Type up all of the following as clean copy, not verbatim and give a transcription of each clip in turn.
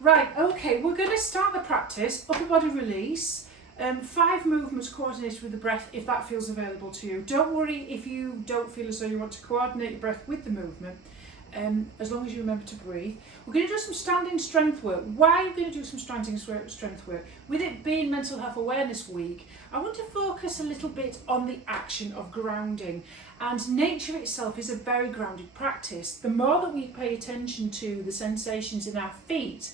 Right, okay, we're going to start the practice, upper body release, 5 movements coordinated with the breath if that feels available to you. Don't worry if you don't feel as though you want to coordinate your breath with the movement, as long as you remember to breathe. We're going to do some standing strength work. Why are we going to do some standing strength work? With it being Mental Health Awareness Week, I want to focus a little bit on the action of grounding. And nature itself is a very grounded practice. The more that we pay attention to the sensations in our feet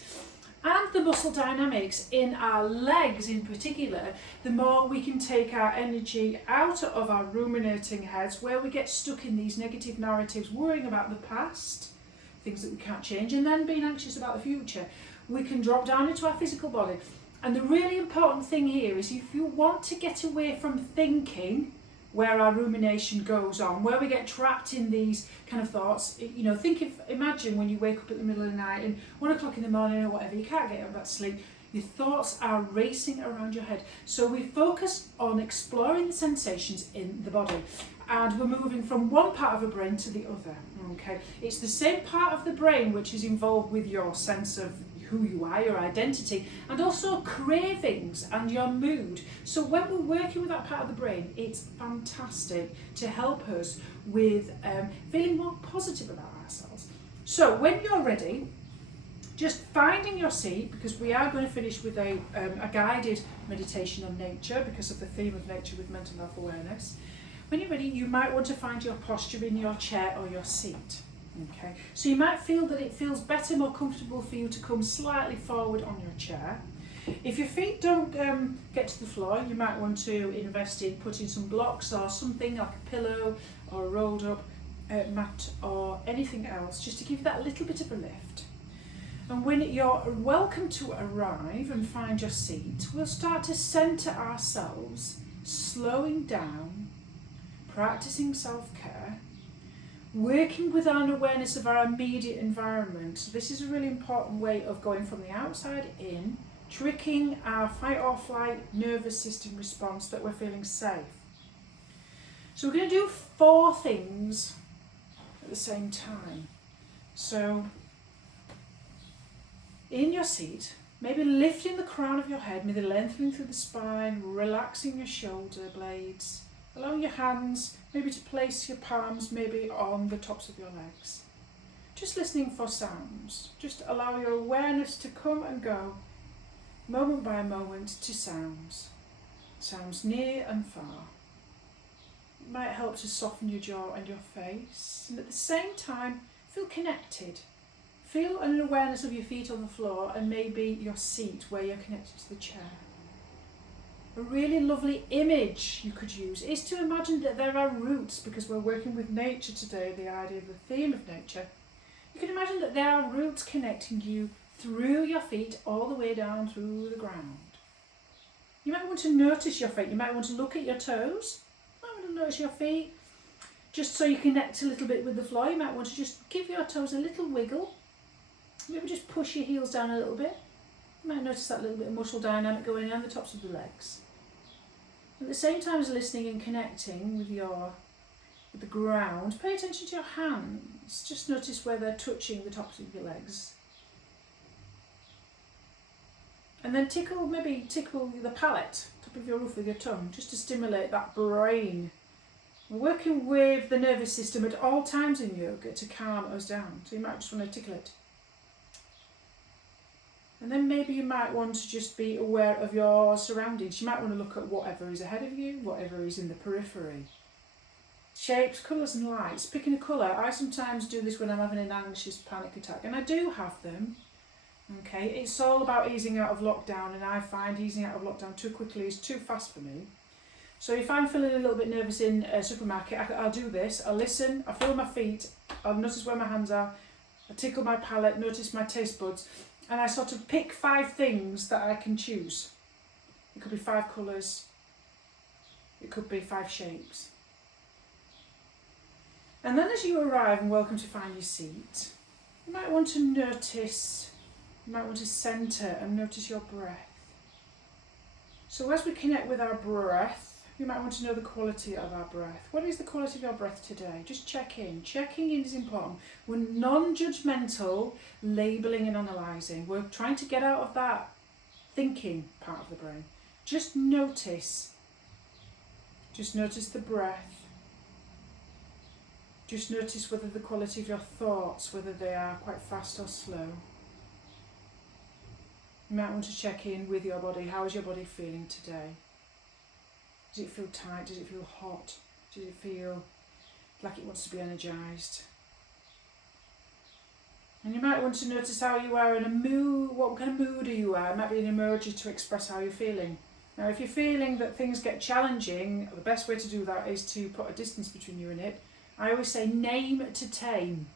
and the muscle dynamics in our legs in particular, the more we can take our energy out of our ruminating heads where we get stuck in these negative narratives, worrying about the past, things that we can't change, and then being anxious about the future. We can drop down into our physical body. And the really important thing here is if you want to get away from thinking, where our rumination goes on, where we get trapped in these kind of thoughts, imagine when you wake up at the middle of the night and 1 o'clock in the morning or whatever, you can't get out of that sleep, your thoughts are racing around your head. So we focus on exploring the sensations in the body, and we're moving from one part of the brain to the other, okay? It's the same part of the brain which is involved with your sense of who you are, your identity, and also cravings and your mood. So when we're working with that part of the brain, it's fantastic to help us with feeling more positive about ourselves. So when you're ready, just finding your seat, because we are going to finish with a guided meditation on nature because of the theme of nature with mental health awareness. When you're ready, you might want to find your posture in your chair or your seat. Okay, so you might feel that it feels better, more comfortable for you to come slightly forward on your chair. If your feet don't get to the floor, you might want to invest in putting some blocks or something like a pillow or a rolled up mat or anything else, just to give that a little bit of a lift. And when you're welcome to arrive and find your seat, we'll start to centre ourselves, slowing down, practicing self-care, working with our awareness of our immediate environment. So this is a really important way of going from the outside in, tricking our fight or flight nervous system response that we're feeling safe. So we're going to do 4 things at the same time. So in your seat, maybe lifting the crown of your head, maybe lengthening through the spine, relaxing your shoulder blades, allowing your hands maybe to place your palms maybe on the tops of your legs. Just listening for sounds. Just allow your awareness to come and go, moment by moment, to sounds. Sounds near and far. It might help to soften your jaw and your face. And at the same time, feel connected. Feel an awareness of your feet on the floor and maybe your seat where you're connected to the chair. A really lovely image you could use is to imagine that there are roots, because we're working with nature today, the idea of the theme of nature. You can imagine that there are roots connecting you through your feet all the way down through the ground. You might want to notice your feet, you might want to look at your toes, you might want to notice your feet, just so you connect a little bit with the floor. You might want to just give your toes a little wiggle, maybe just push your heels down a little bit. You might notice that little bit of muscle dynamic going on the tops of the legs. At the same time as listening and connecting with the ground, pay attention to your hands. Just notice where they're touching the tops of your legs. And then tickle the palate, top of your roof with your tongue, just to stimulate that brain. We're working with the nervous system at all times in yoga to calm us down. So you might just want to tickle it. And then maybe you might want to just be aware of your surroundings. You might want to look at whatever is ahead of you, whatever is in the periphery. Shapes, colours and lights. Picking a colour. I sometimes do this when I'm having an anxious panic attack, and I do have them. Okay, it's all about easing out of lockdown, and I find easing out of lockdown too quickly is too fast for me. So if I'm feeling a little bit nervous in a supermarket, I'll do this. I'll listen, I'll feel my feet, I'll notice where my hands are, I tickle my palate, notice my taste buds, and I sort of pick 5 things that I can choose. It could be 5 colours, it could be 5 shapes. And then as you arrive and welcome to find your seat, you might want to notice, you might want to centre and notice your breath. So as we connect with our breath, You might want to know the quality of our breath. What is the quality of your breath today? Just check in. Checking in is important. We're non-judgmental, labelling and analysing. We're trying to get out of that thinking part of the brain. Just notice. Just notice the breath. Just notice whether the quality of your thoughts, whether they are quite fast or slow. You might want to check in with your body. How is your body feeling today? Does it feel tight? Does it feel hot? Does it feel like it wants to be energised? And you might want to notice how you are in a mood. What kind of mood are you in? It might be an emoji to express how you're feeling. Now, if you're feeling that things get challenging, the best way to do that is to put a distance between you and it. I always say name to tame.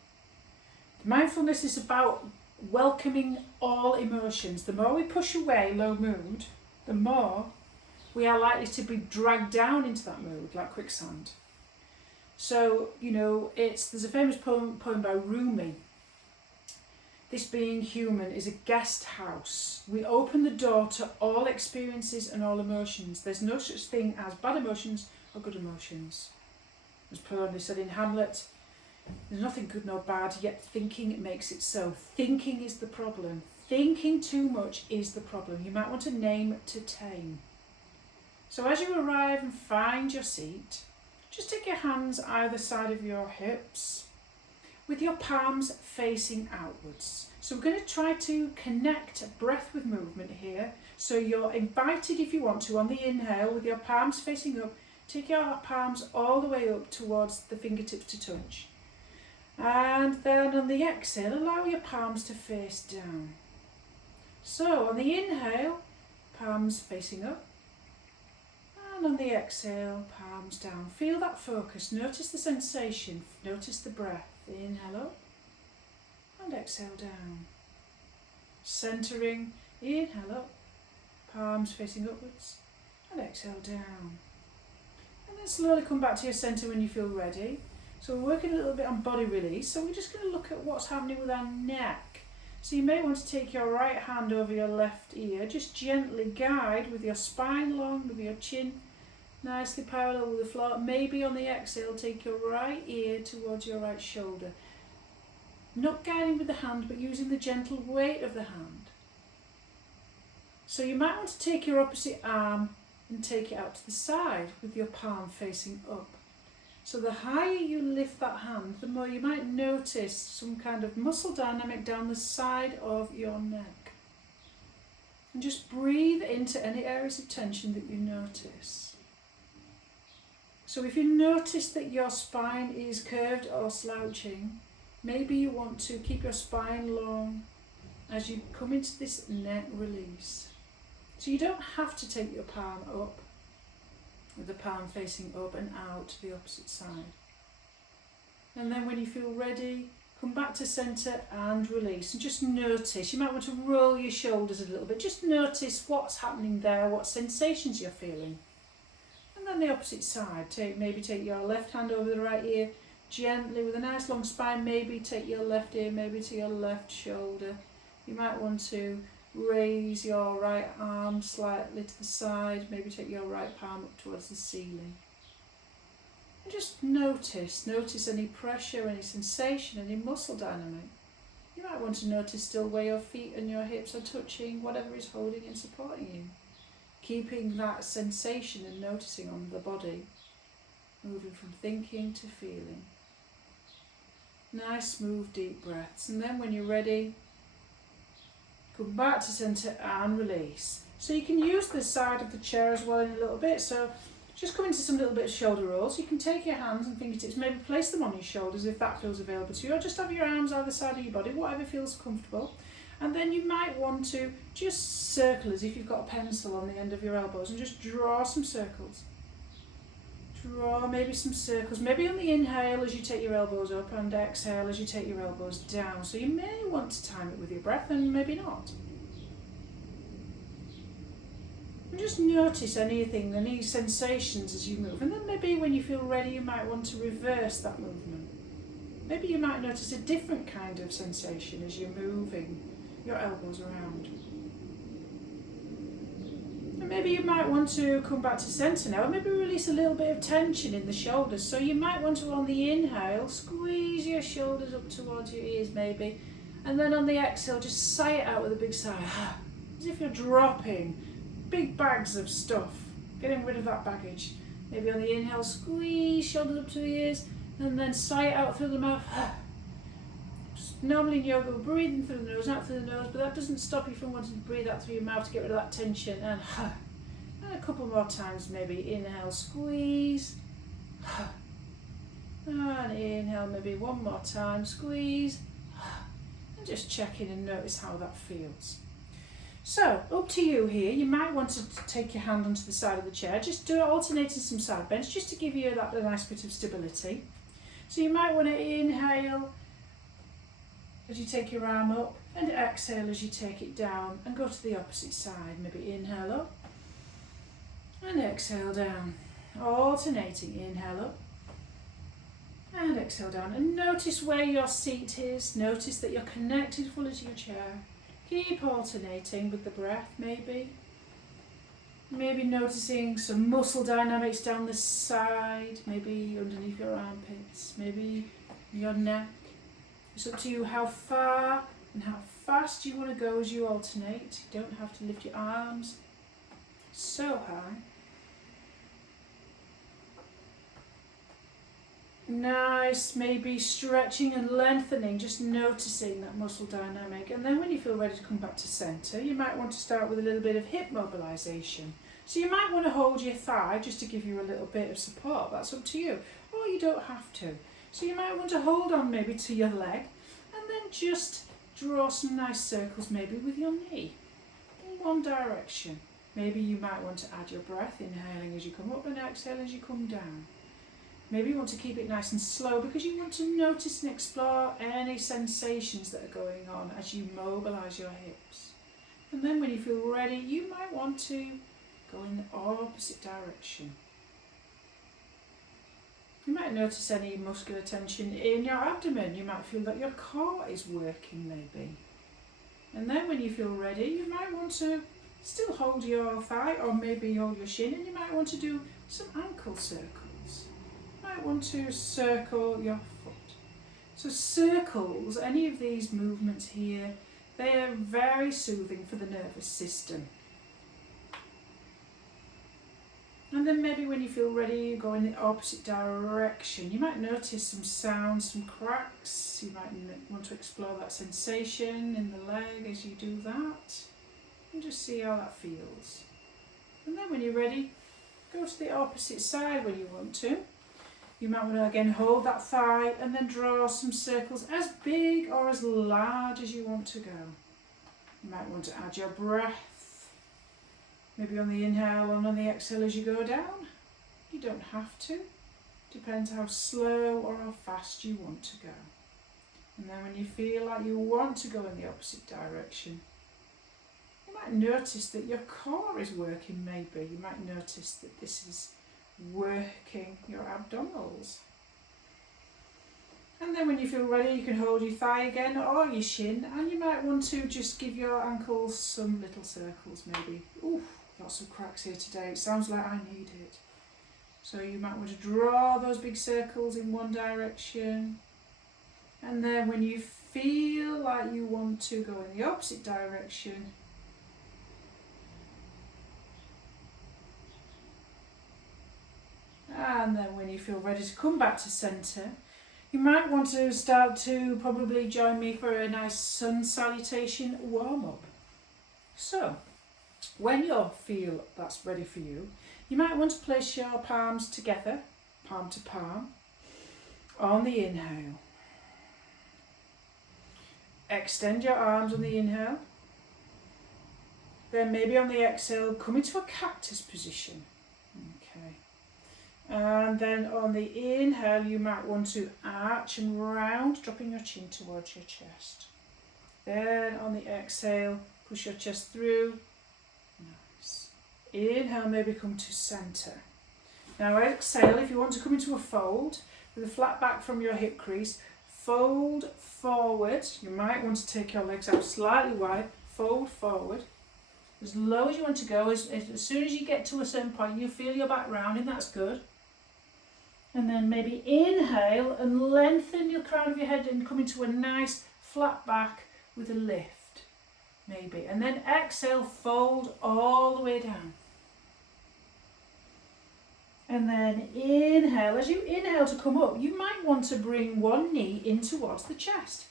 Mindfulness is about welcoming all emotions. The more we push away low mood, the more we are likely to be dragged down into that mood, like quicksand. So, there's a famous poem by Rumi. This being human is a guest house. We open the door to all experiences and all emotions. There's no such thing as bad emotions or good emotions. As Plato said in Hamlet, there's nothing good nor bad, yet thinking makes it so. Thinking is the problem. Thinking too much is the problem. You might want to name to tame. So as you arrive and find your seat, just take your hands either side of your hips with your palms facing outwards. So we're going to try to connect breath with movement here. So you're invited, if you want to, on the inhale with your palms facing up, take your palms all the way up towards the fingertips to touch. And then on the exhale, allow your palms to face down. So on the inhale, palms facing up. And on the exhale, palms down. Feel that focus. Notice the sensation. Notice the breath. Inhale up and exhale down. Centering. Inhale up, palms facing upwards, and exhale down. And then slowly come back to your centre when you feel ready. So we're working a little bit on body release. So we're just going to look at what's happening with our neck. So you may want to take your right hand over your left ear. Just gently guide with your spine long, with your chin nicely parallel with the floor. Maybe on the exhale, take your right ear towards your right shoulder. Not guiding with the hand, but using the gentle weight of the hand. So you might want to take your opposite arm and take it out to the side with your palm facing up. So the higher you lift that hand, the more you might notice some kind of muscle dynamic down the side of your neck. And just breathe into any areas of tension that you notice. So if you notice that your spine is curved or slouching, maybe you want to keep your spine long as you come into this neck release. So you don't have to take your palm up, with the palm facing up and out to the opposite side. And then when you feel ready, come back to centre and release. And just notice, you might want to roll your shoulders a little bit. Just notice what's happening there, what sensations you're feeling. And then the opposite side, maybe take your left hand over the right ear, gently with a nice long spine, maybe take your left ear, maybe to your left shoulder. You might want to raise your right arm slightly to the side, maybe take your right palm up towards the ceiling. And just notice any pressure, any sensation, any muscle dynamic. You might want to notice still where your feet and your hips are touching, whatever is holding and supporting you. Keeping that sensation and noticing on the body, moving from thinking to feeling. Nice, smooth, deep breaths. And then when you're ready, come back to centre and release. So you can use the side of the chair as well in a little bit. So just come into some little bit of shoulder rolls. You can take your hands and fingertips, maybe place them on your shoulders if that feels available to you, or just have your arms either side of your body, whatever feels comfortable. And then you might want to just circle as if you've got a pencil on the end of your elbows and just draw some circles. Draw maybe some circles, maybe on the inhale as you take your elbows up and exhale as you take your elbows down. So you may want to time it with your breath and maybe not. And just notice anything, any sensations as you move. And then maybe when you feel ready, you might want to reverse that movement. Maybe you might notice a different kind of sensation as you're moving your elbows around. And maybe you might want to come back to centre now and maybe release a little bit of tension in the shoulders. So you might want to, on the inhale, squeeze your shoulders up towards your ears maybe. And then on the exhale, just sigh it out with a big sigh. As if you're dropping big bags of stuff, getting rid of that baggage. Maybe on the inhale, squeeze shoulders up to the ears and then sigh it out through the mouth. Normally in yoga, we're breathing through the nose, out through the nose, but that doesn't stop you from wanting to breathe out through your mouth to get rid of that tension. And a couple more times maybe. Inhale, squeeze. And inhale maybe one more time, squeeze. And just check in and notice how that feels. So, up to you here. You might want to take your hand onto the side of the chair. Just do alternating some side bends just to give you a nice bit of stability. So you might want to inhale as you take your arm up and exhale as you take it down and go to the opposite side. Maybe inhale up and exhale down. Alternating, inhale up and exhale down. And notice where your seat is. Notice that you're connected fully to your chair. Keep alternating with the breath maybe. Maybe noticing some muscle dynamics down the side, maybe underneath your armpits, maybe your neck. It's up to you how far and how fast you want to go as you alternate. You don't have to lift your arms so high. Nice, maybe stretching and lengthening, just noticing that muscle dynamic. And then when you feel ready to come back to centre, you might want to start with a little bit of hip mobilisation. So you might want to hold your thigh just to give you a little bit of support. That's up to you. Or you don't have to. So you might want to hold on maybe to your leg and then just draw some nice circles maybe with your knee in one direction. Maybe you might want to add your breath, inhaling as you come up and exhale as you come down. Maybe you want to keep it nice and slow because you want to notice and explore any sensations that are going on as you mobilise your hips. And then when you feel ready, you might want to go in the opposite direction. You might notice any muscular tension in your abdomen. You might feel that your core is working maybe. And then when you feel ready, you might want to still hold your thigh or maybe hold your shin, and you might want to do some ankle circles. Might want to circle your foot. So circles, any of these movements here, they are very soothing for the nervous system. And then maybe when you feel ready, you go in the opposite direction. You might notice some sounds, some cracks. You might want to explore that sensation in the leg as you do that. And just see how that feels. And then when you're ready, go to the opposite side when you want to. You might want to again hold that thigh and then draw some circles as big or as large as you want to go. You might want to add your breath, maybe on the inhale and on the exhale as you go down. You don't have to. Depends how slow or how fast you want to go. And then when you feel like you want to go in the opposite direction, you might notice that your core is working maybe. You might notice that this is working your abdominals. And then when you feel ready, you can hold your thigh again or your shin, and you might want to just give your ankles some little circles maybe. Ooh, lots of cracks here today. It sounds like I need it. So you might want to draw those big circles in one direction. And then when you feel like you want to go in the opposite direction, and then when you feel ready to come back to centre, you might want to start to probably join me for a nice sun salutation warm-up. So, when you feel that's ready for you, you might want to place your palms together, palm to palm, on the inhale. Extend your arms on the inhale. Then maybe on the exhale, come into a cactus position. Okay. And then on the inhale, you might want to arch and round, dropping your chin towards your chest. Then on the exhale, push your chest through. Nice. Inhale, maybe come to centre. Now exhale, if you want to come into a fold, with a flat back from your hip crease, fold forward. You might want to take your legs out slightly wide, fold forward. as low as you want to go. As soon as you get to a certain point, you feel your back rounding, that's good. And then maybe inhale and lengthen your crown of your head and come into a nice flat back with a lift, maybe. And then exhale, fold all the way down. And then inhale. As you inhale to come up, you might want to bring one knee in towards the chest.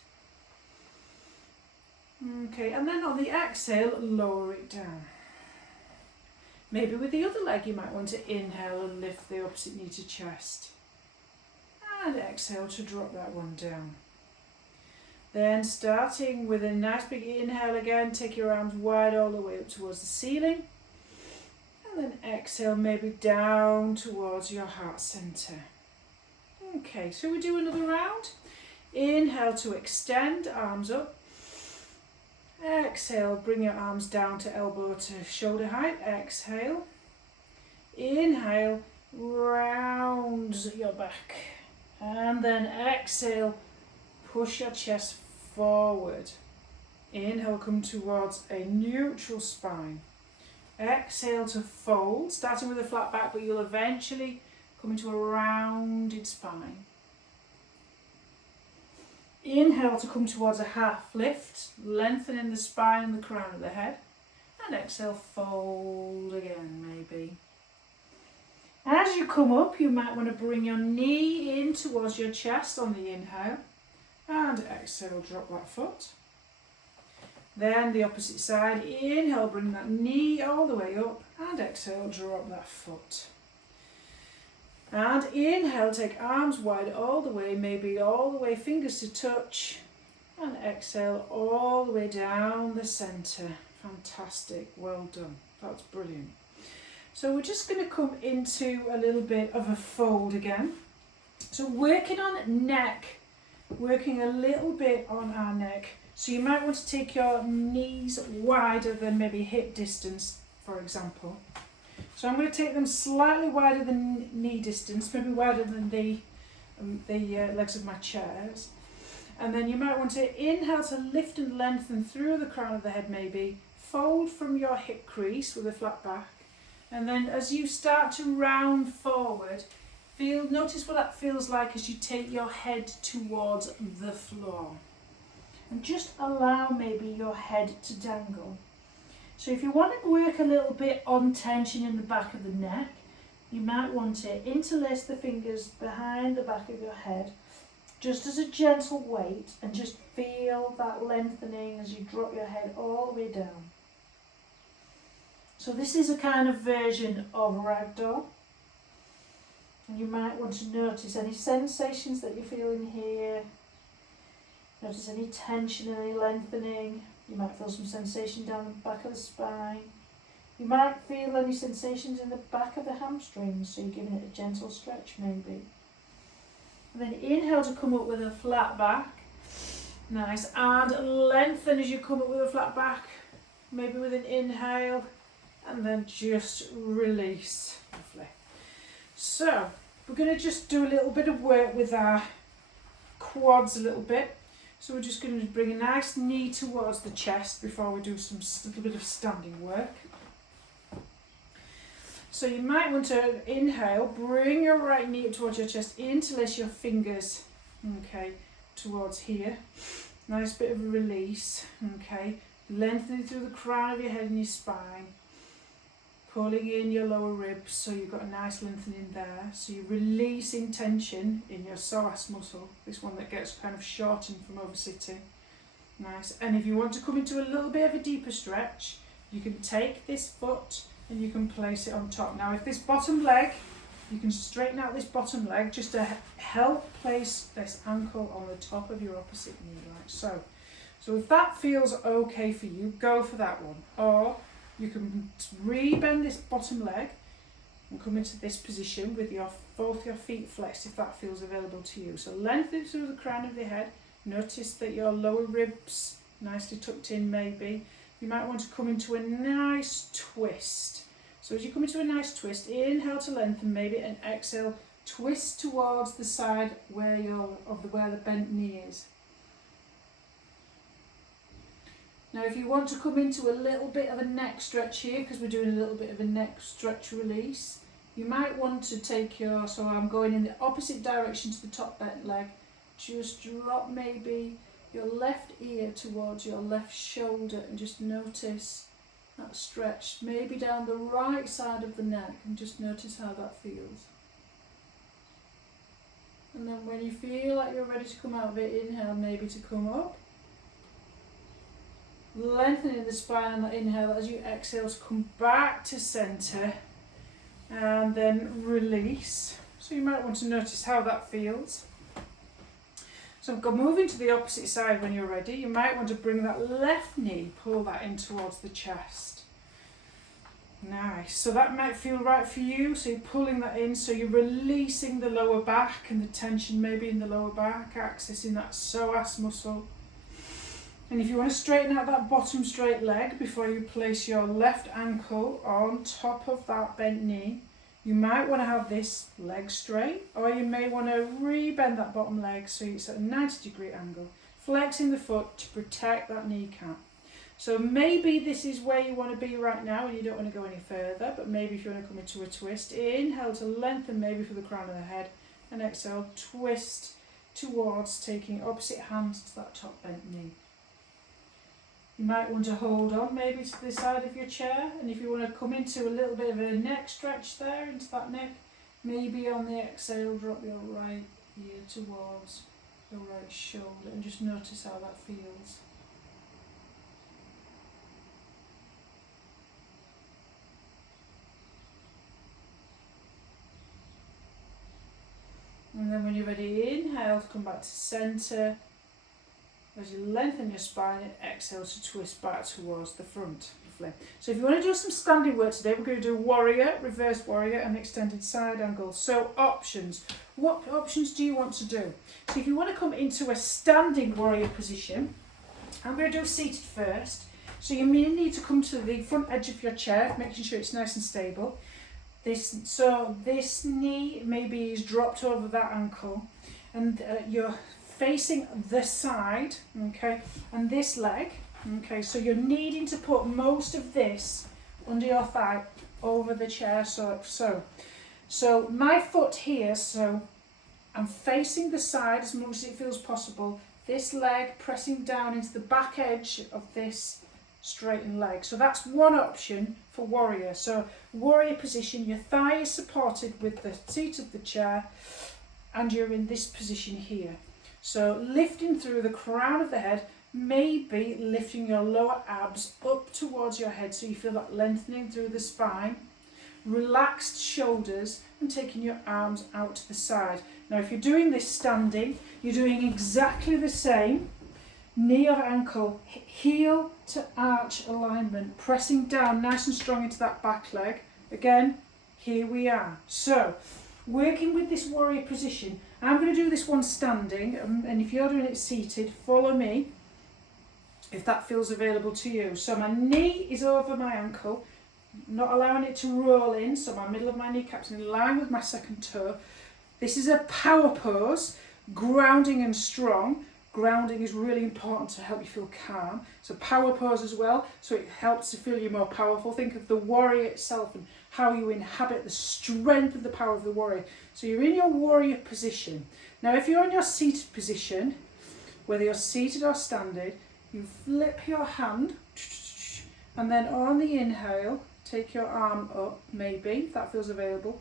Okay, and then on the exhale, lower it down. Maybe with the other leg, you might want to inhale and lift the opposite knee to chest. And exhale to drop that one down. Then starting with a nice big inhale again, take your arms wide all the way up towards the ceiling. And then exhale, maybe down towards your heart center. Okay, so we do another round. Inhale to extend, arms up. Exhale, bring your arms down to elbow to shoulder height. Exhale. Inhale, round your back. And then exhale, push your chest forward. Inhale, come towards a neutral spine. Exhale to fold, starting with a flat back, but you'll eventually come into a rounded spine. Inhale to come towards a half lift, lengthening the spine and the crown of the head. And exhale, fold again, maybe. As you come up, you might want to bring your knee in towards your chest on the inhale. And exhale, drop that foot. Then the opposite side, inhale, bring that knee all the way up. And exhale, drop that foot. And inhale, take arms wide all the way, maybe all the way, fingers to touch. And exhale all the way down the centre. Fantastic, well done. That's brilliant. So we're just going to come into a little bit of a fold again. So working on neck, working a little bit on our neck. So you might want to take your knees wider than maybe hip distance, for example. So I'm going to take them slightly wider than knee distance, maybe wider than the legs of my chairs. And then you might want to inhale to lift and lengthen through the crown of the head maybe. Fold from your hip crease with a flat back. And then as you start to round forward, notice what that feels like as you take your head towards the floor. And just allow maybe your head to dangle. So if you want to work a little bit on tension in the back of the neck, you might want to interlace the fingers behind the back of your head, just as a gentle weight, and just feel that lengthening as you drop your head all the way down. So this is a kind of version of ragdoll. And you might want to notice any sensations that you're feeling here. Notice any tension, any lengthening. You might feel some sensation down the back of the spine. You might feel any sensations in the back of the hamstrings, so you're giving it a gentle stretch maybe. And then inhale to come up with a flat back. Nice. And lengthen as you come up with a flat back, maybe with an inhale, and then just release. Lovely. So we're going to just do a little bit of work with our quads a little bit. So we're just going to bring a nice knee towards the chest before we do some little bit of standing work. So you might want to inhale, bring your right knee up towards your chest, interlace your fingers, okay, towards here. Nice bit of a release, okay. Lengthening through the crown of your head and your spine. Pulling in your lower ribs, so you've got a nice lengthening there. So you're releasing tension in your psoas muscle, this one that gets kind of shortened from over-sitting. Nice. And if you want to come into a little bit of a deeper stretch, you can take this foot and you can place it on top. Now if this bottom leg, you can straighten out this bottom leg just to help place this ankle on the top of your opposite knee, like so. So if that feels okay for you, go for that one. Or you can re-bend this bottom leg and come into this position with both your feet flexed if that feels available to you. So lengthen through the crown of the head. Notice that your lower ribs nicely tucked in maybe. You might want to come into a nice twist. So as you come into a nice twist, inhale to lengthen maybe, and exhale, twist towards the side where the bent knee is. Now if you want to come into a little bit of a neck stretch here, because we're doing a little bit of a neck stretch release, you might want to take your, so I'm going in the opposite direction to the top bent leg, just drop maybe your left ear towards your left shoulder and just notice that stretch, maybe down the right side of the neck, and just notice how that feels. And then when you feel like you're ready to come out of it, inhale maybe to come up. Lengthening the spine on that inhale as you exhale to come back to centre, and then release. So you might want to notice how that feels. So moving to the opposite side when you're ready, you might want to bring that left knee, pull that in towards the chest. Nice, so that might feel right for you, so you're pulling that in, so you're releasing the lower back and the tension maybe in the lower back, accessing that psoas muscle. And if you want to straighten out that bottom straight leg before you place your left ankle on top of that bent knee, you might want to have this leg straight, or you may want to re-bend that bottom leg so it's at a 90-degree angle, flexing the foot to protect that kneecap. So maybe this is where you want to be right now and you don't want to go any further, but maybe if you want to come into a twist, inhale to lengthen maybe for the crown of the head, and exhale, twist towards taking opposite hand to that top bent knee. You might want to hold on maybe to the side of your chair, and if you want to come into a little bit of a neck stretch there into that neck, maybe on the exhale drop your right ear towards your right shoulder and just notice how that feels. And then when you're ready, inhale to come back to centre. As you lengthen your spine and exhale to twist back towards the front. Lovely. So if you want to do some standing work today, we're going to do warrior, reverse warrior and extended side angle. So options. What options do you want to do? So if you want to come into a standing warrior position, I'm going to do seated first. So you may need to come to the front edge of your chair, making sure it's nice and stable. This knee maybe is dropped over that ankle, and you're facing this side, okay, and this leg, okay, so you're needing to put most of this under your thigh over the chair, so my foot here, so I'm facing the side as much as it feels possible, this leg pressing down into the back edge of this straightened leg. So that's one option for warrior. So warrior position, your thigh is supported with the seat of the chair and you're in this position here. So lifting through the crown of the head, maybe lifting your lower abs up towards your head so you feel that lengthening through the spine, relaxed shoulders and taking your arms out to the side. Now if you're doing this standing, you're doing exactly the same, knee or ankle, heel to arch alignment, pressing down nice and strong into that back leg. Again, here we are. So working with this warrior position, I'm going to do this one standing, and if you're doing it seated, follow me if that feels available to you. So my knee is over my ankle, not allowing it to roll in, so my middle of my kneecap's in line with my second toe. This is a power pose, grounding and strong. Grounding is really important to help you feel calm. So power pose as well, so it helps to feel you more powerful. Think of the warrior itself and how you inhabit the strength of the power of the warrior. So you're in your warrior position. Now if you're in your seated position, whether you're seated or standing, you flip your hand and then on the inhale, take your arm up, maybe, if that feels available,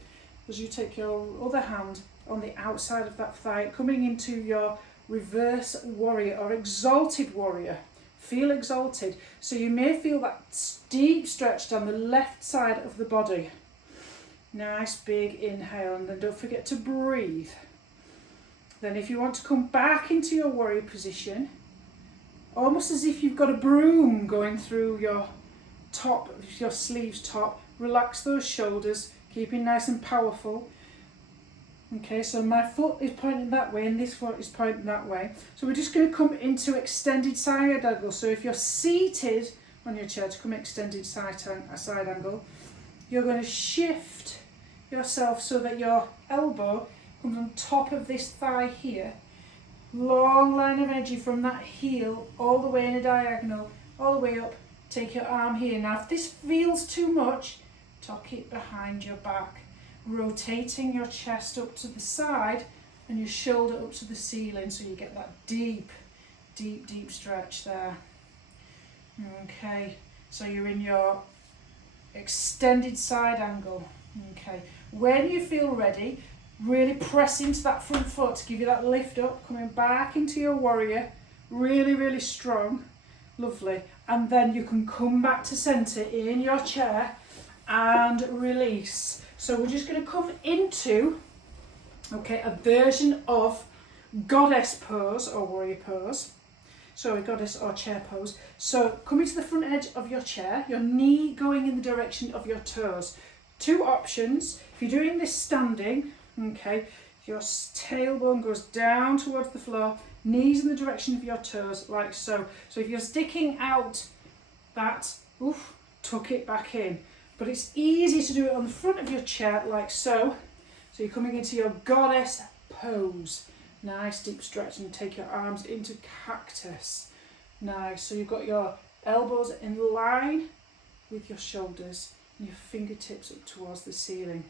as you take your other hand on the outside of that thigh, coming into your reverse warrior or exalted warrior. Feel exalted. So you may feel that deep stretch down the left side of the body. Nice big inhale, and then don't forget to breathe. Then if you want to come back into your warrior position, almost as if you've got a broom going through your top, your sleeves top, relax those shoulders, keeping nice and powerful. Okay, so my foot is pointing that way and this foot is pointing that way. So we're just going to come into extended side angle. So if you're seated on your chair to come extended side angle, you're going to shift yourself so that your elbow comes on top of this thigh here. Long line of energy from that heel all the way in a diagonal, all the way up. Take your arm here. Now if this feels too much, tuck it behind your back, rotating your chest up to the side and your shoulder up to the ceiling, so you get that deep, deep, deep stretch there. Okay, so you're in your extended side angle. Okay, when you feel ready, really press into that front foot to give you that lift up, coming back into your warrior, really, really strong. Lovely. And then you can come back to centre in your chair and release. So we're just going to come into, okay, a version of goddess pose or warrior pose. Sorry, goddess or chair pose. So coming to the front edge of your chair, your knee going in the direction of your toes. Two options. If you're doing this standing, okay, your tailbone goes down towards the floor, knees in the direction of your toes, like so. So if you're sticking out that, oof, tuck it back in. But it's easy to do it on the front of your chair, like so. So you're coming into your goddess pose. Nice deep stretch, and take your arms into cactus. Nice. So you've got your elbows in line with your shoulders and your fingertips up towards the ceiling.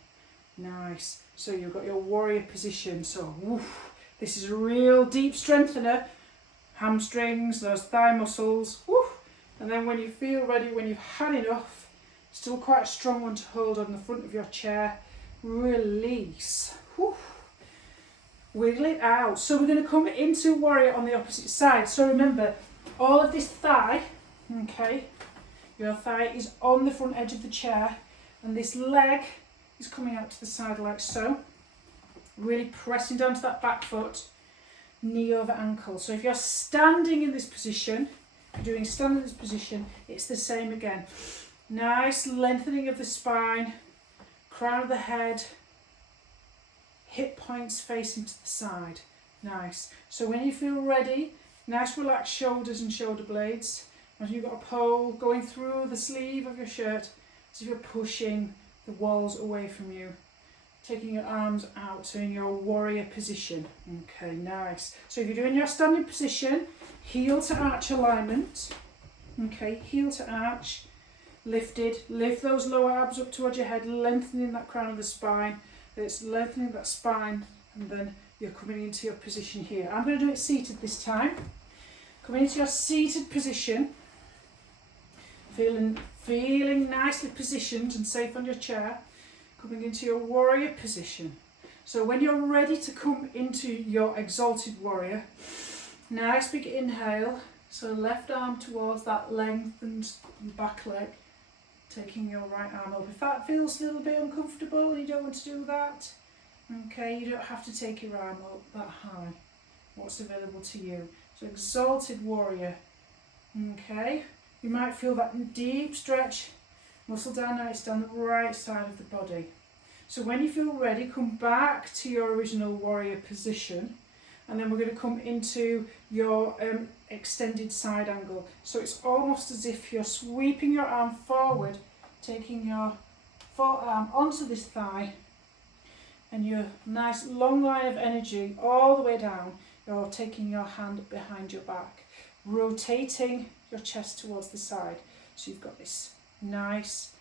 Nice. So you've got your warrior position. So oof, this is a real deep strengthener. Hamstrings, those thigh muscles. Oof. And then when you feel ready, when you've had enough, still quite a strong one to hold on the front of your chair. Release. Oof. Wiggle it out. So we're going to come into warrior on the opposite side. So remember, all of this thigh, okay, your thigh is on the front edge of the chair, and this leg is coming out to the side like so. Really pressing down to that back foot, knee over ankle. So if you're standing in this position, doing stand in this position, it's the same again. Nice lengthening of the spine, crown of the head, hip points facing to the side. Nice. So when you feel ready, nice relaxed shoulders and shoulder blades. As you've got a pole going through the sleeve of your shirt, as if you're pushing the walls away from you. Taking your arms out, so in your warrior position. Okay, nice. So if you're doing your standing position, heel to arch alignment. Okay, heel to arch, lifted. Lift those lower abs up towards your head, lengthening that crown of the spine. It's lengthening that spine, and then you're coming into your position here. I'm going to do it seated this time. Coming into your seated position, feeling nicely positioned and safe on your chair. Coming into your warrior position. So when you're ready to come into your exalted warrior, nice big inhale. So left arm towards that lengthened back leg. Taking your right arm up. If that feels a little bit uncomfortable and you don't want to do that, okay, you don't have to take your arm up that high. What's available to you. So exalted warrior. Okay, you might feel that deep stretch, muscle dynamics down the right side of the body. So when you feel ready, come back to your original warrior position, and then we're going to come into your extended side angle. So it's almost as if you're sweeping your arm forward, taking your forearm onto this thigh, and your nice long line of energy all the way down. You're taking your hand behind your back, rotating your chest towards the side. So you've got this nice,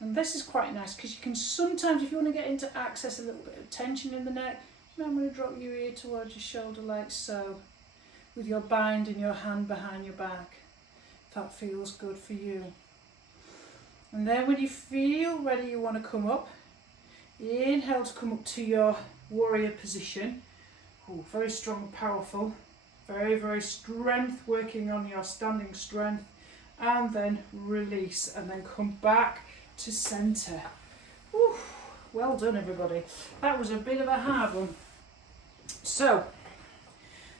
and this is quite nice because you can sometimes, if you want to get into access a little bit of tension in the neck, I'm going to drop your ear towards your shoulder like so, with your bind in your hand behind your back. If that feels good for you. And then when you feel ready, you want to come up. Inhale to come up to your warrior position. Ooh, very strong and powerful. Very, very strength, working on your standing strength. And then release, and then come back to centre. Ooh, well done everybody. That was a bit of a hard one. So,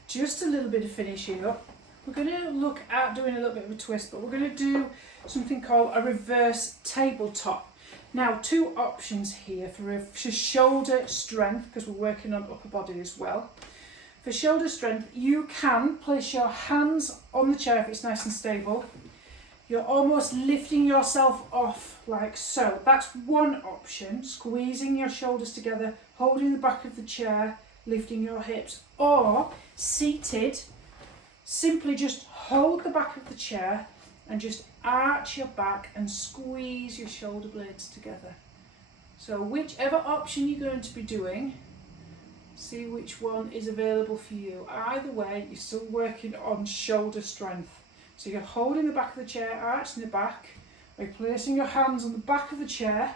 just a little bit of finishing up. We're going to look at doing a little bit of a twist, but we're going to do something called a reverse tabletop. Now, two options here for shoulder strength, because we're working on upper body as well. For shoulder strength, you can place your hands on the chair if it's nice and stable. You're almost lifting yourself off like so. That's one option, squeezing your shoulders together, holding the back of the chair, lifting your hips. Or seated, simply just hold the back of the chair and just arch your back and squeeze your shoulder blades together. So whichever option you're going to be doing, see which one is available for you. Either way, you're still working on shoulder strength. So you're holding the back of the chair, arching the back, by placing your hands on the back of the chair,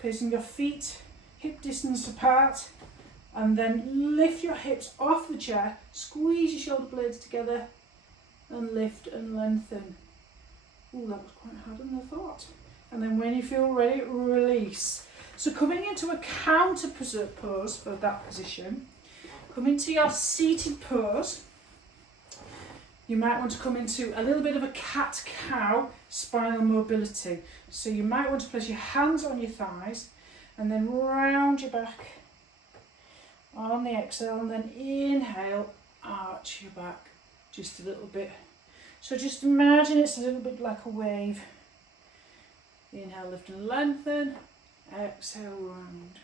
placing your feet hip distance apart, and then lift your hips off the chair, squeeze your shoulder blades together, and lift and lengthen. Oh, that was quite harder than I thought. And then when you feel ready, release. So coming into a counter pose for that position, come into your seated pose. You might want to come into a little bit of a cat-cow spinal mobility. So you might want to place your hands on your thighs and then round your back on the exhale, and then inhale, arch your back just a little bit. So just imagine it's a little bit like a wave. Inhale, lift and lengthen. Exhale, round.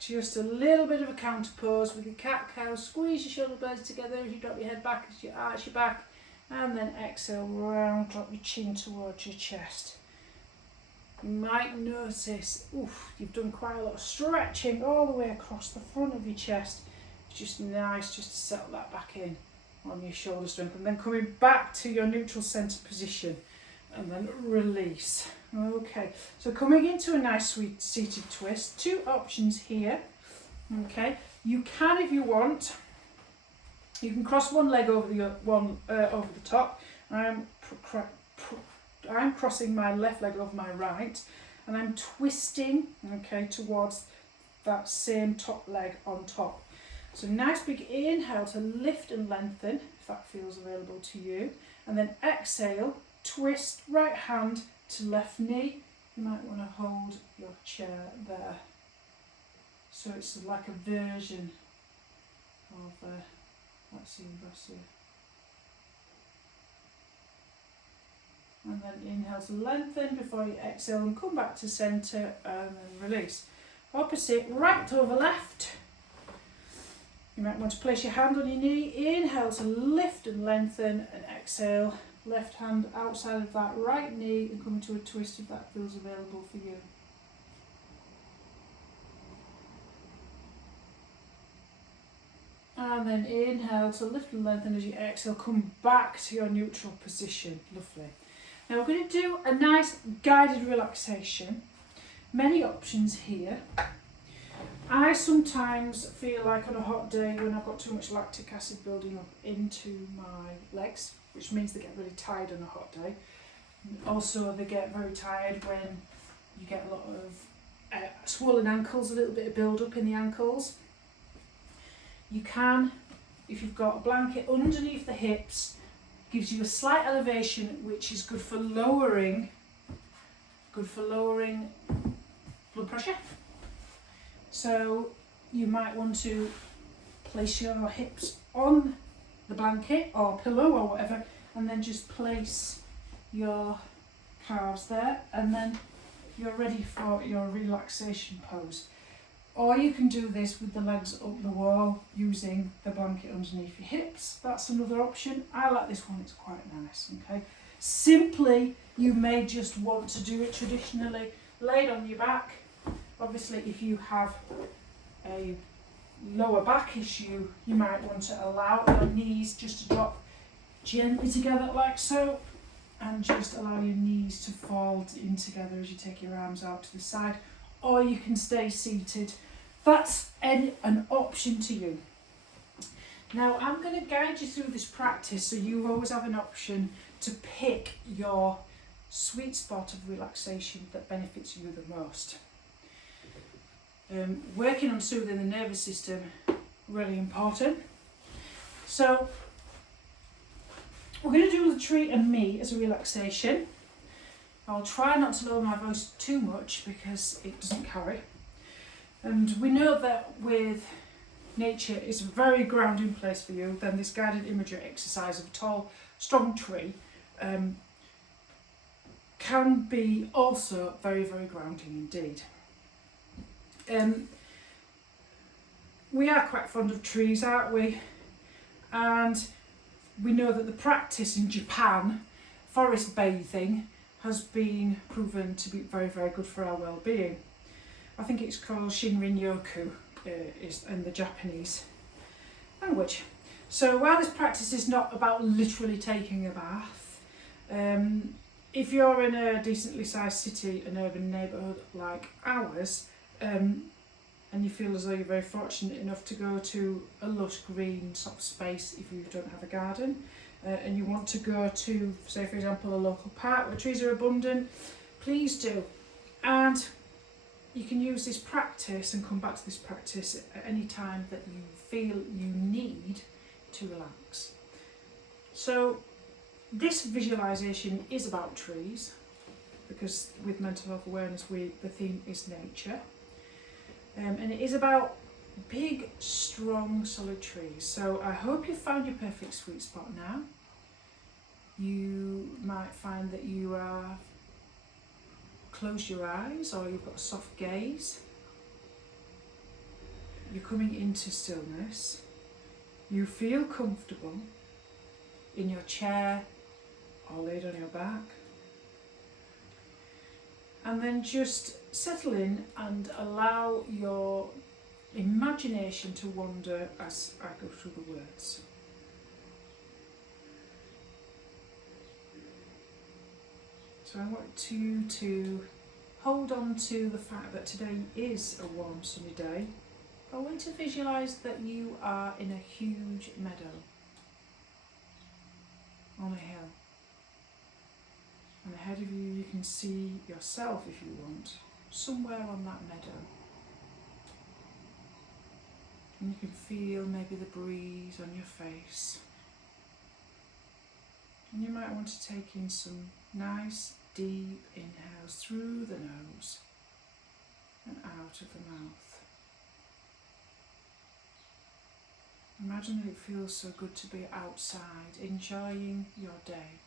Just a little bit of a counter pose with your cat-cow. Squeeze your shoulder blades together as you drop your head back, as you arch your back, and then exhale, round, drop your chin towards your chest. You might notice, you've done quite a lot of stretching all the way across the front of your chest. It's just nice just to settle that back in on your shoulder strength, and then coming back to your neutral centre position, and then release. Okay, so coming into a nice sweet seated twist, two options here. Okay, you can, if you want, you can cross one leg over the over the top. I'm crossing my left leg over my right, and I'm twisting, okay, towards that same top leg on top. So nice big inhale to lift and lengthen, if that feels available to you, and then exhale, twist right hand to left knee. You might want to hold your chair there. So it's like a version of that seam here. And then inhale to lengthen before you exhale and come back to centre and then release. Opposite, right over left. You might want to place your hand on your knee. Inhale to lift and lengthen, and exhale. Left hand outside of that right knee and come into a twist if that feels available for you. And then inhale to lift and lengthen as you exhale, come back to your neutral position. Lovely. Now we're going to do a nice guided relaxation. Many options here. I sometimes feel like on a hot day when I've got too much lactic acid building up into my legs, which means they get really tired on a hot day. Also, they get very tired when you get a lot of swollen ankles, a little bit of build up in the ankles. You can, if you've got a blanket underneath the hips, gives you a slight elevation, which is good for lowering blood pressure. So you might want to place your hips on the blanket or pillow or whatever, and then just place your calves there, and then you're ready for your relaxation pose. Or you can do this with the legs up the wall using the blanket underneath your hips. That's another option. I like this one, it's quite nice. Okay. Simply, you may just want to do it traditionally, laid on your back. Obviously, if you have a lower back issue, you might want to allow your knees just to drop gently together like so, and just allow your knees to fall in together as you take your arms out to the side, or you can stay seated. That's an option to you. Now I'm going to guide you through this practice so you always have an option to pick your sweet spot of relaxation that benefits you the most. Working on soothing the nervous system, really important. So we're going to do the tree and me as a relaxation. I'll try not to lower my voice too much because it doesn't carry. And we know that with nature is a very grounding place for you, then this guided imagery exercise of a tall, strong tree can be also very, very grounding indeed. We are quite fond of trees, aren't we? And we know that the practice in Japan, forest bathing, has been proven to be very, very good for our well-being. I think it's called Shinrin-yoku is in the Japanese language. So while this practice is not about literally taking a bath, if you're in a decently sized city, an urban neighbourhood like ours, and you feel as though you're very fortunate enough to go to a lush green sort of space if you don't have a garden, and you want to go to, say for example, a local park where trees are abundant, please do. And you can use this practice and come back to this practice at any time that you feel you need to relax. So this visualisation is about trees, because with mental health awareness the theme is nature, and it is about big, strong, solid trees. So I hope you found your perfect sweet spot now. You might find that you are closed your eyes, or you've got a soft gaze. You're coming into stillness. You feel comfortable in your chair or laid on your back. And then just settle in and allow your imagination to wander as I go through the words. So I want you to hold on to the fact that today is a warm sunny day. I want to visualise that you are in a huge meadow on a hill. And ahead of you, you can see yourself, if you want, somewhere on that meadow. And you can feel maybe the breeze on your face. And you might want to take in some nice deep inhales through the nose and out of the mouth. Imagine that it feels so good to be outside, enjoying your day.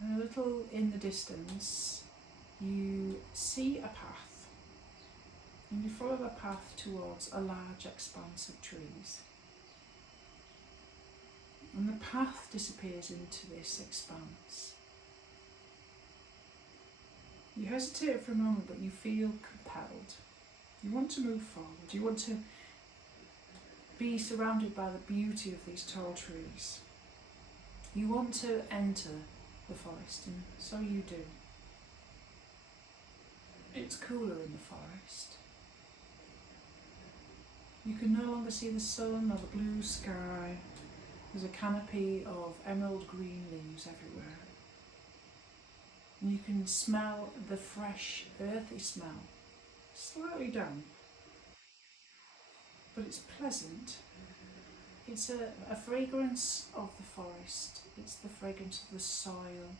And a little in the distance, you see a path, and you follow the path towards a large expanse of trees. And the path disappears into this expanse. You hesitate for a moment, but you feel compelled. You want to move forward. You want to be surrounded by the beauty of these tall trees. You want to enter the forest, and so you do. It's cooler in the forest. You can no longer see the sun or the blue sky. There's a canopy of emerald green leaves everywhere. And you can smell the fresh, earthy smell, slightly damp, but it's pleasant. It's a fragrance of the forest. It's the fragrance of the soil.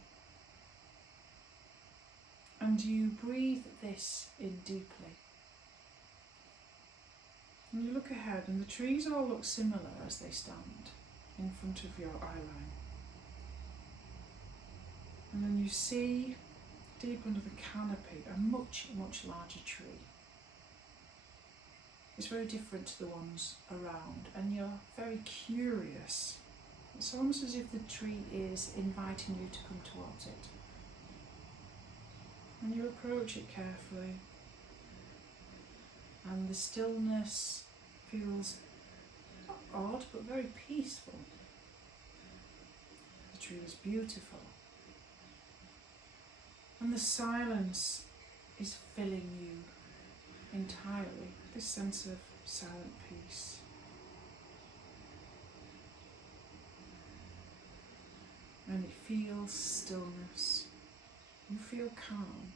And you breathe this in deeply. And you look ahead, and the trees all look similar as they stand in front of your eye line. And then you see, deep under the canopy, a much, much larger tree. It's very different to the ones around, and you're very curious. It's almost as if the tree is inviting you to come towards it. And you approach it carefully, and the stillness feels not odd, but very peaceful. The tree is beautiful, and the silence is filling you entirely, this sense of silent peace. And it feels stillness. You feel calm.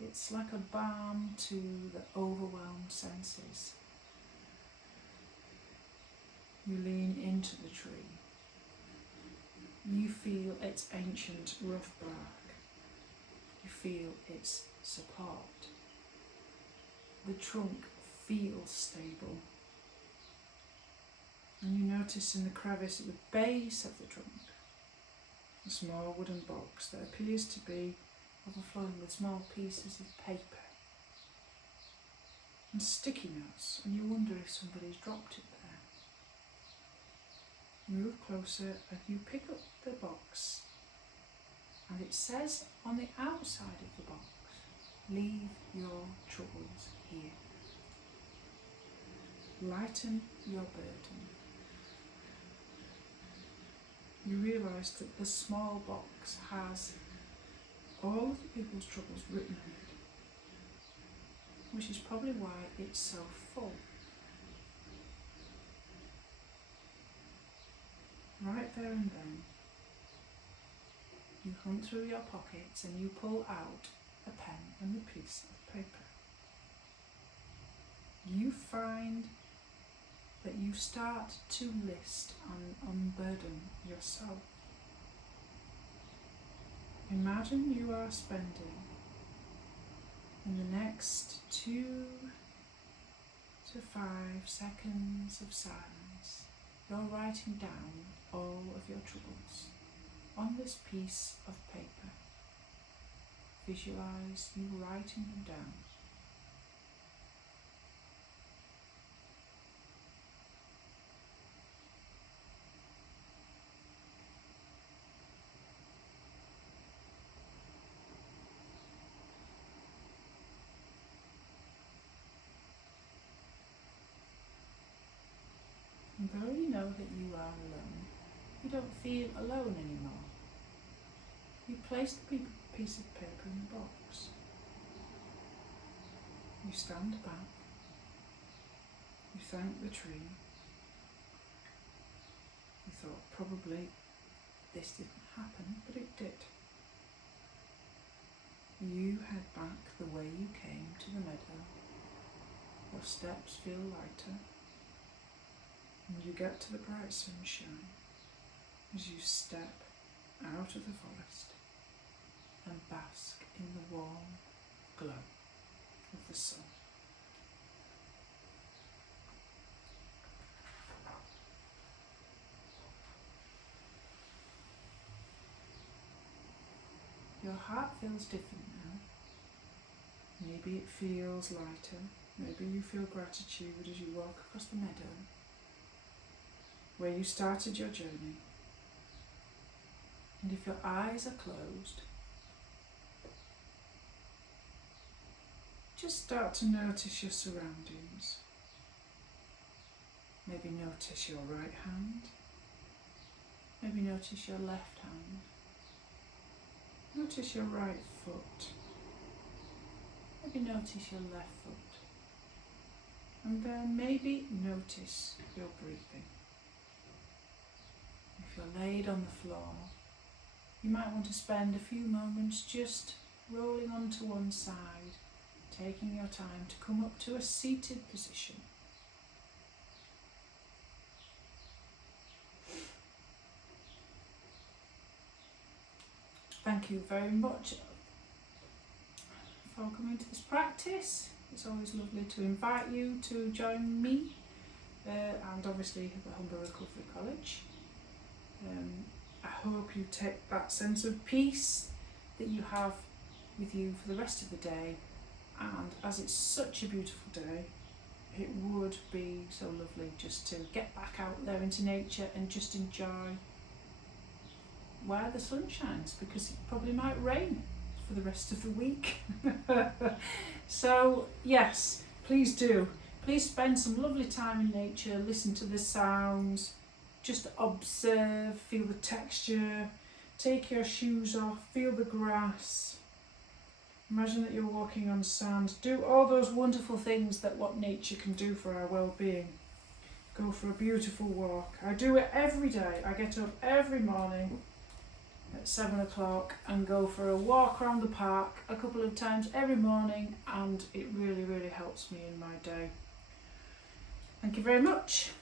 It's like a balm to the overwhelmed senses. You lean into the tree. You feel its ancient rough bark. You feel its support. The trunk feels stable. And you notice in the crevice at the base of the trunk a small wooden box that appears to be overflowing with small pieces of paper. and sticky notes, and you wonder if somebody's dropped it there. Move closer and you pick up the box, and it says on the outside of the box, leave your troubles here. Lighten your burden. You realise that the small box has all of the people's troubles written on it, which is probably why it's so full. Right there and then, you hunt through your pockets and you pull out a pen and a piece of paper. You find that you start to list and unburden yourself. Imagine you are spending in the next 2 to 5 seconds of silence, you're writing down all of your troubles on this piece of paper. Visualize you writing them down. And though you know that you are alone, you don't feel alone anymore. You place the piece of paper in the box. You stand back. You thank the tree. You thought probably this didn't happen, but it did. You head back the way you came to the meadow. Your steps feel lighter. And you get to the bright sunshine as you step out of the forest and bask in the warm glow of the sun. Your heart feels different now. Maybe it feels lighter. Maybe you feel gratitude as you walk across the meadow where you started your journey. And if your eyes are closed, just start to notice your surroundings. Maybe notice your right hand. Maybe notice your left hand. Notice your right foot. Maybe notice your left foot. And then maybe notice your breathing. If you're laid on the floor, you might want to spend a few moments just rolling onto one side, taking your time to come up to a seated position. Thank you very much for coming to this practice. It's always lovely to invite you to join me and obviously the Humber Recovery College. I hope you take that sense of peace that you have with you for the rest of the day, and as it's such a beautiful day, it would be so lovely just to get back out there into nature and just enjoy where the sun shines, because it probably might rain for the rest of the week. So yes, please do. Please spend some lovely time in nature, listen to the sounds, just observe, feel the texture, take your shoes off, feel the grass. Imagine that you're walking on sand. Do all those wonderful things that what nature can do for our well-being. Go for a beautiful walk. I do it every day. I get up every morning at 7 o'clock and go for a walk around the park a couple of times every morning, and it really, really helps me in my day. Thank you very much.